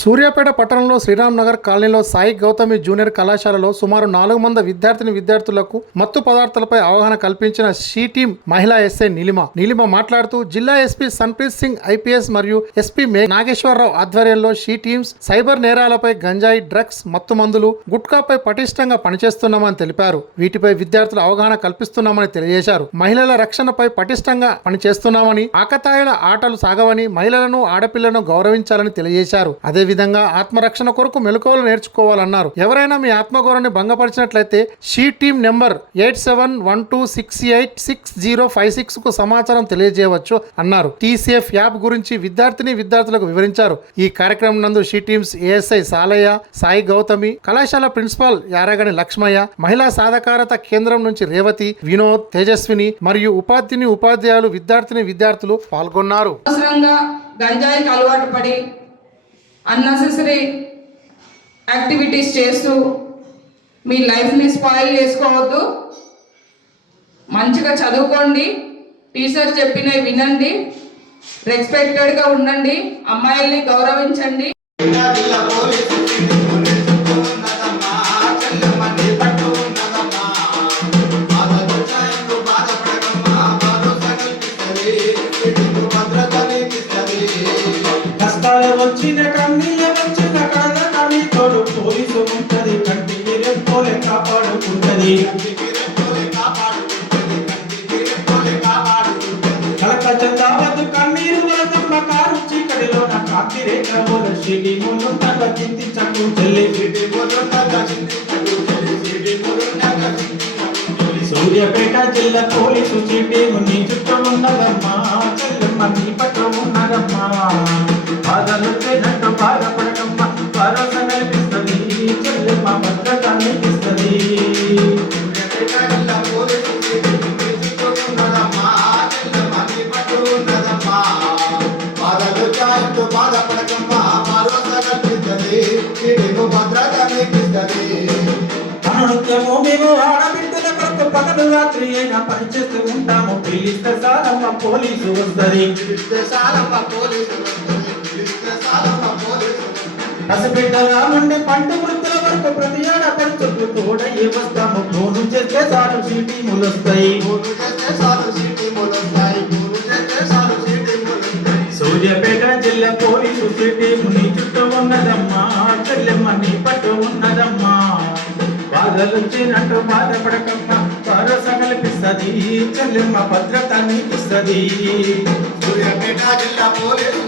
సూర్యాపేట పట్టణంలో శ్రీరామ్ నగర్ కాలనీలో సాయి గౌతమి జూనియర్ కళాశాలలో సుమారు నాలుగు మంది విద్యార్థిని విద్యార్థులకు మత్తు పదార్థాలపై అవగాహన కల్పించిన షీ టీం మహిళా ఎస్ఐ నీలిమ. నీలిమ మాట్లాడుతూ జిల్లా ఎస్పీ సన్ప్రీత్ సింగ్ ఐపీఎస్ మరియు ఎస్పీ మే నాగేశ్వరరావు ఆధ్వర్యంలో షీ టీమ్స్ సైబర్ నేరాలపై గంజాయి డ్రగ్స్ మత్తు మందులు గుట్కాపై పటిష్టంగా పనిచేస్తున్నామని తెలిపారు. వీటిపై విద్యార్థులు అవగాహన కల్పిస్తున్నామని తెలియజేశారు. మహిళల రక్షణపై పటిష్టంగా పనిచేస్తున్నామని ఆకతాయిల ఆటలు సాగవని మహిళలను ఆడపిల్లను గౌరవించాలని తెలియజేశారు. అదే అదేవిధంగా ఆత్మరక్షణ కొరకు మెలకువలు నేర్చుకోవాలన్నారు. ఎవరైనా మీ ఆత్మగౌరవాన్ని భంగపరిచినట్లయితే she team number eight seven one two six eight six zero five సిక్స్కు సమాచారం తెలియజేయవచ్చు అన్నారు. టీసీఎఫ్ యాప్ గురించి విద్యార్థిని విద్యార్థులకు వివరించారు. ఈ కార్యక్రమం నందు she teams ASI Salaiah Sai Gautami కళాశాల ప్రిన్సిపాల్ యారగని లక్ష్మయ్య మహిళా సాధకారత కేంద్రం నుంచి రేవతి వినోద్ తేజస్విని మరియు ఉపాధ్యుని ఉపాధ్యాయులు విద్యార్థిని విద్యార్థులు పాల్గొన్నారు. గంజాయికి అలవాటు పడి అన్నెసెసరీ యాక్టివిటీస్ చేస్తూ మీ లైఫ్ని స్పాయిల్ చేసుకోవద్దు. మంచిగా చదువుకోండి. టీచర్ చెప్పినవి వినండి. రెస్పెక్టెడ్గా ఉండండి. అమ్మాయిల్ని గౌరవించండి. వచ్చిన కన్నీళ్ళ వచ్చిన కళ్ళ కని పోలీసు ఉంటది కంటికి రెప్పోలే కాపాడుకుంటది కలక చందావద్దు కన్నీరు వరదమ్మ కారు చీకటిలో నా కాంతి రేఖ మూల శిలి చింతి చింతించకు చెల్లి. సూర్యపేట జిల్లా పోలీసు చీటి నీ చుట్టూ ఉన్నదమ్మా చెల్లెమ్మ నీ పట్ల ఉన్నదమ్మా బాధలు తినట్టు బాధపడకమ్మా భరోసా కల్పిస్తుంది చెల్లెమ్మ భద్రత అనిపిస్తుంది బాధపడకమ్మా. భరోసా కల్పిస్తుంది భద్రత అనిపిస్తుంది అనునిత్యము మేము ఆడబిడ్డల కొరకు పగలు రాత్రి అయినా పనిచేస్తూ ఉంటాము. పిలిస్తే సారమ్మ పోలీసు వస్తుంది. పోలీసు పసిబిడ్డగా నుండి పంట వృత్తుల వరకు ప్రతి ఆడపడుచుకు కూడా ఏ వస్తాము. ఫోను చేస్తే చాలు సీటీములు వస్తాయి పూలు సాలు సీటీ మొదలుస్తాయి సూర్యాపేట జిల్లా పోలీసు సిటీము నీ చుట్టూ ఉన్నదమ్మా. చెల్లెమ్మ నీ పట్టు ఉన్నదమ్మా. బాధలు వచ్చినట్టు బాధపడకమ్మా. భరోసా కల్పిస్తుంది. చెల్లెమ్మ భద్రత నీకిస్తుంది. సూర్యాపేట జిల్లా పోలీసు